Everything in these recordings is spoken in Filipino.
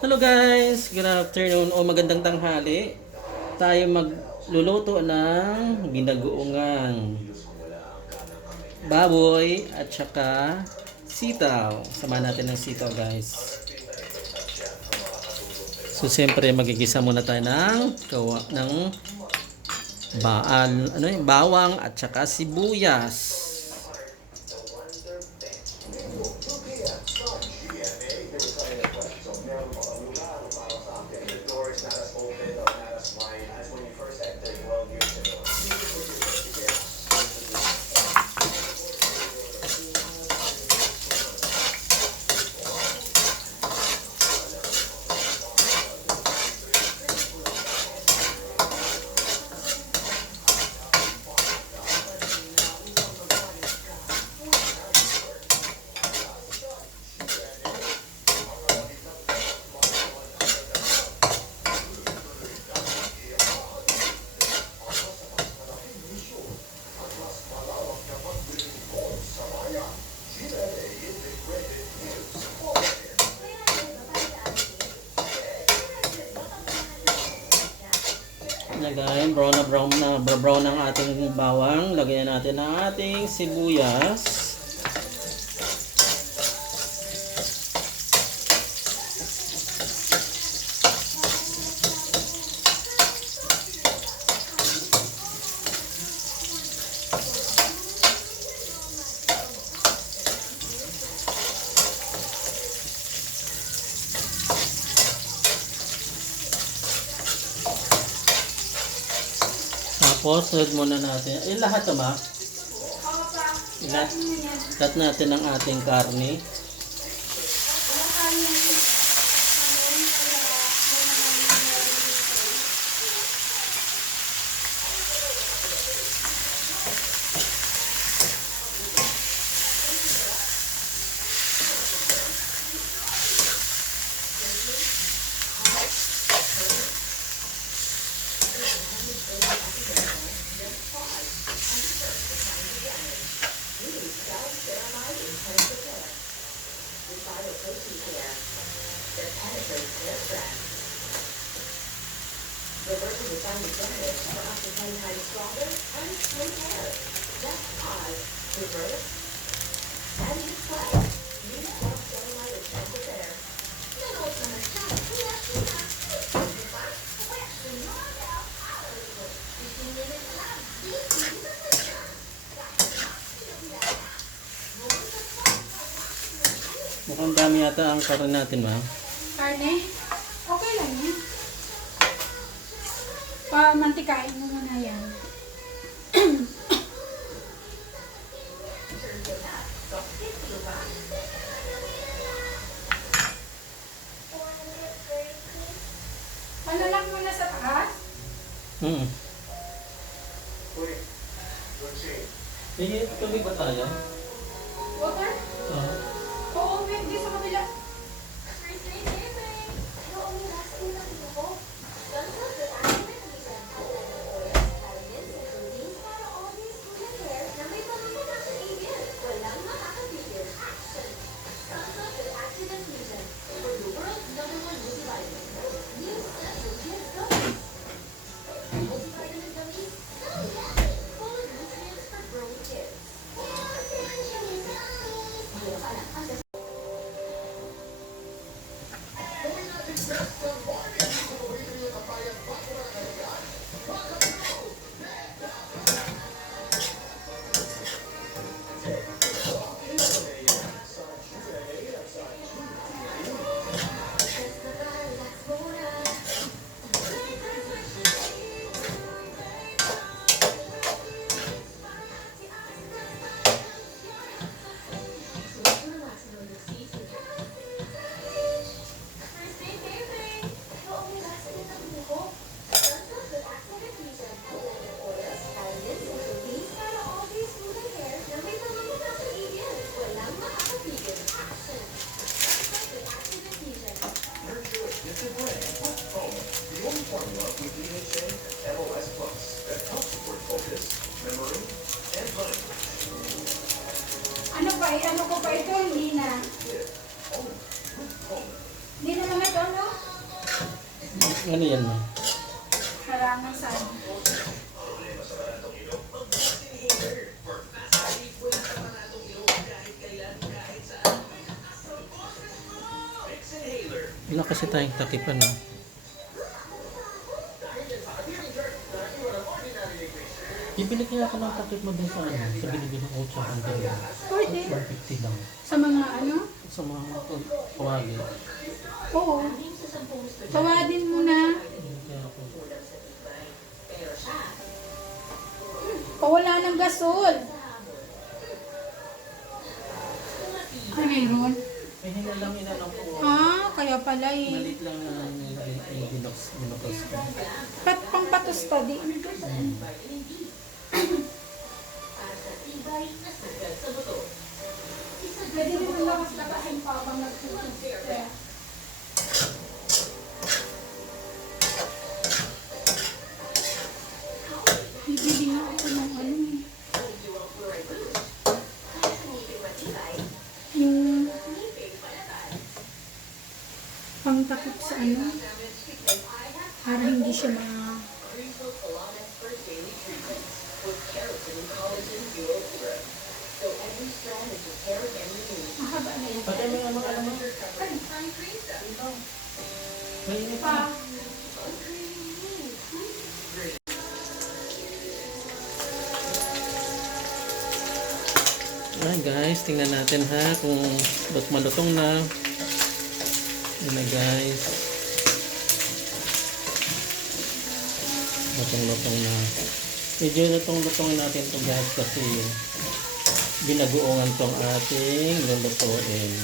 Hello guys, good afternoon o magandang tanghali. Tayo magluluto ng binagoongang baboy at saka sitaw. Samahan natin ng sitaw guys. So siyempre magigisa muna tayo ng bawang at saka sibuyas. Lagay, brown ang ating bawang. Lagyan natin ang ating sibuyas. Tapos, sunod muna natin. Lahat ito ba? Lahat natin ang ating karne. Mukhang dami yata ang karne natin, ma'am. Karne? Okay lang yan. Pamantikain mo muna yan. Palalak mo na sa taas? Tubig ba tayo? Water? Oo. Oo, hindi sa kabila. Ano yan ma? Harangan sa ano. Wala kasi tayong takip ano. Bibili kaya ako ng takip mo dun sa ano, sa binibili ng Ocho ang ganda. Pwede. 150 lang. Sa mga ano? Sa mga kawali. Oo. Tawadin mo na. Kaya ako. Pawala ng gasol. Ay, mayroon. Eh, hindi lang inanong ko. Ah, kaya pala eh. Malit lang na binokos ko. Pangpatos pa di. Pwede rin mo lakas-lakasin pa habang nagtutug. Bibili nga ako ng ano eh. Yung pangtakip sa ano. Para hindi siya mahaba na yun. Pati may ano alam mo? May init Pa. Ay guys, tingnan natin ha kung malutong na. Yun na guys. Lutong-lutong na. Medyo lutong-lutong natin to guys kasi binagoongan tong ating lulutuin.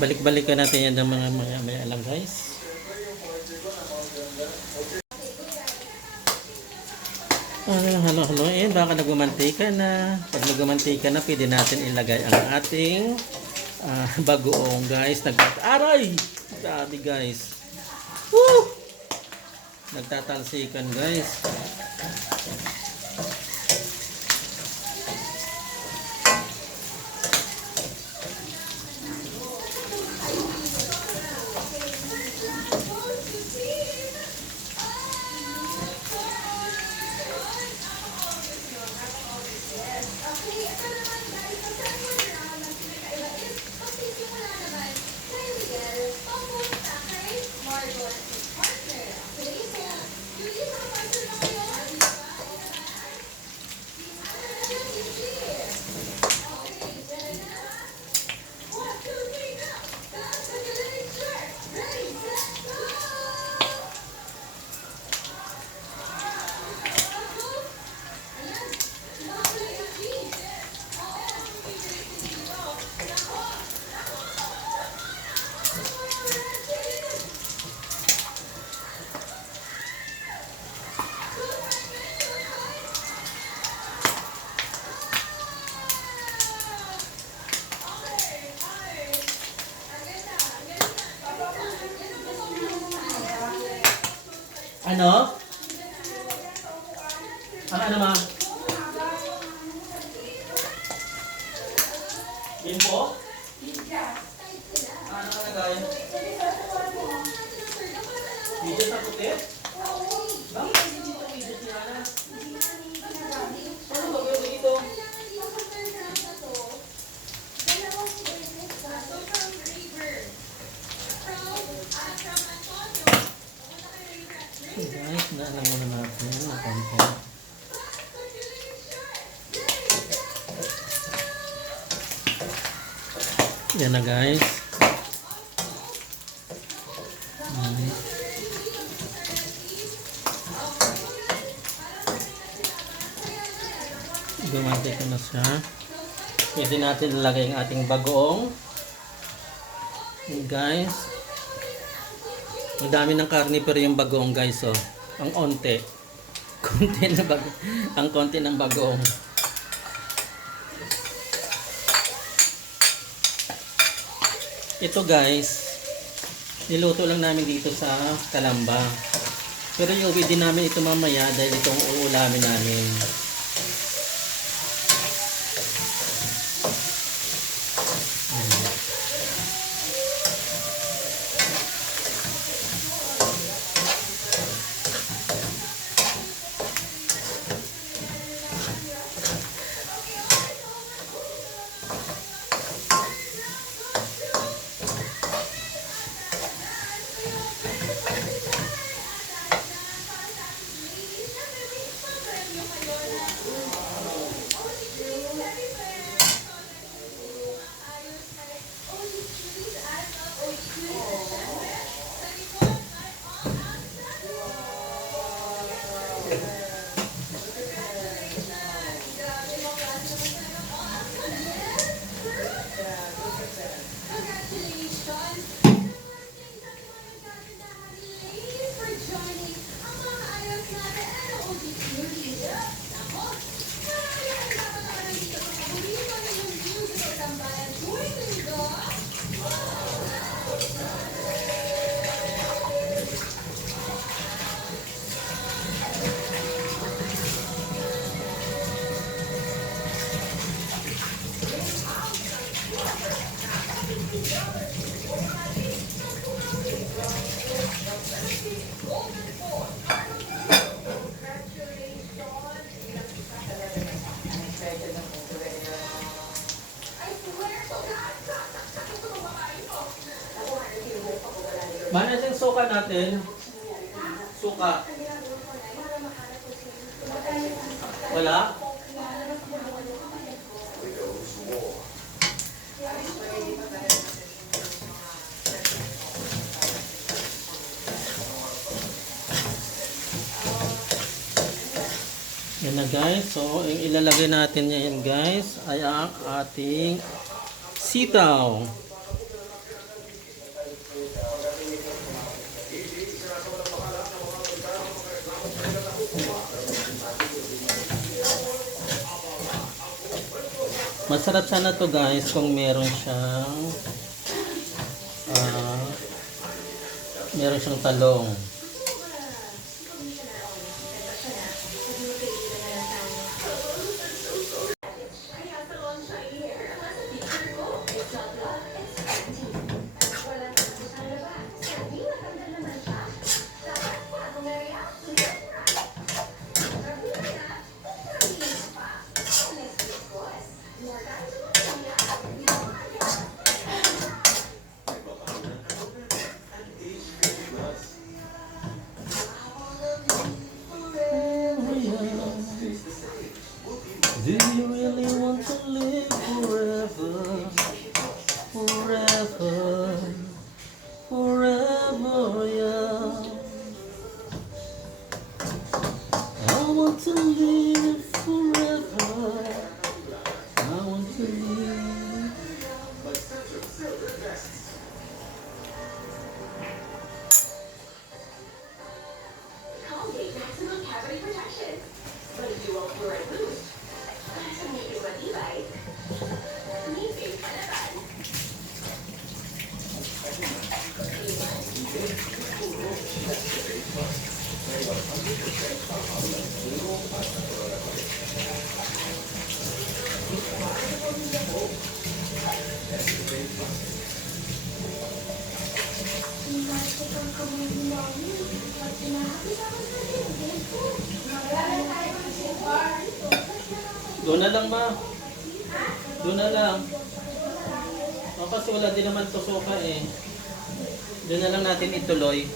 Balik-balikan natin yan ng mga may alam guys. Halo-haloin, baka nagmamantika na. Pag nagmamantika na, pwede natin ilagay ang ating bagoong guys. Aray! Grabe guys. Woo! Nagtatalsikan guys. Ano? Ano ma? Info? Ano ka nagay? Video sa puti? Bakit hindi dito video si Ana? guys, naalam muna natin ng konti. Yan na guys. Gumante ko na siya. Pwede natin ilagay ang ating bagoong. Yan guys. Ang dami ng karne pero yung bagoong guys oh. Ang onte. Konti na ang konti ng bagoong. Ito guys, niluto lang namin dito sa Calamba. Pero iuwi din namin ito mamaya dahil itong uulamin namin. Mana yung suka natin? Suka. Wala? Yan na guys. So, yung ilalagay natin yan guys ay ang ating sitaw. Masarap sana to guys kung meron siyang talong. Do you really want to live forever? Forever, forever, yeah. I want to live forever. I want to live. Colgate Maximum Cavity Protection. But if you want fluoride boost, tumigil matibay. Ngipin palaban. Doon na lang ma. Doon na lang. O, kasi wala din naman tusuka eh. Doon na lang natin ituloy.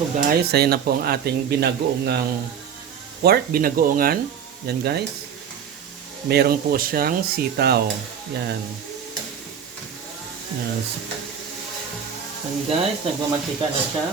So guys, ayun na po ang ating binagoongang pork, binagoongan. Yan guys. Meron po siyang sitaw. Yan. Yan. Yan guys, nagmamantika na siya.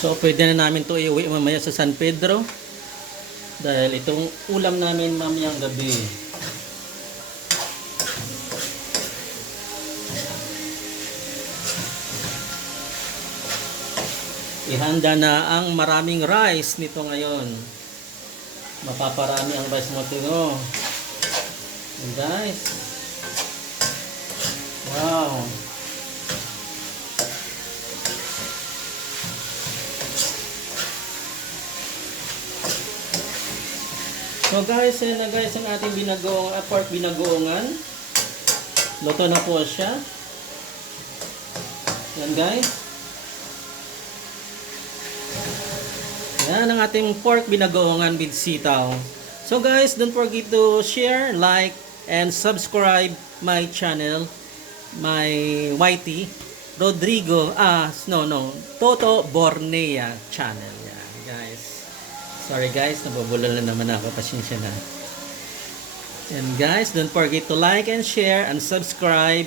So, pwede na namin to iuwi mamaya sa San Pedro. Dahil itong ulam namin mamayang gabi. Ihanda na ang maraming rice nito ngayon. Mapaparami ang rice mo ito. Guys. Wow. So guys, yan na guys ang ating pork binagoongan. Luto na po siya. Yan guys. Yan ang ating pork binagoongan with sitaw. So guys, don't forget to share, like, and subscribe my channel, my YT Rodrigo, Toto Bornea channel. Yan guys. Sorry guys, nabubulol na naman ako. Pasensya na. And guys, don't forget to like and share and subscribe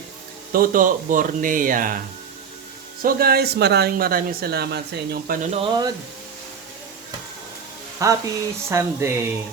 Toto Bornea. So guys, maraming salamat sa inyong panonood. Happy Sunday!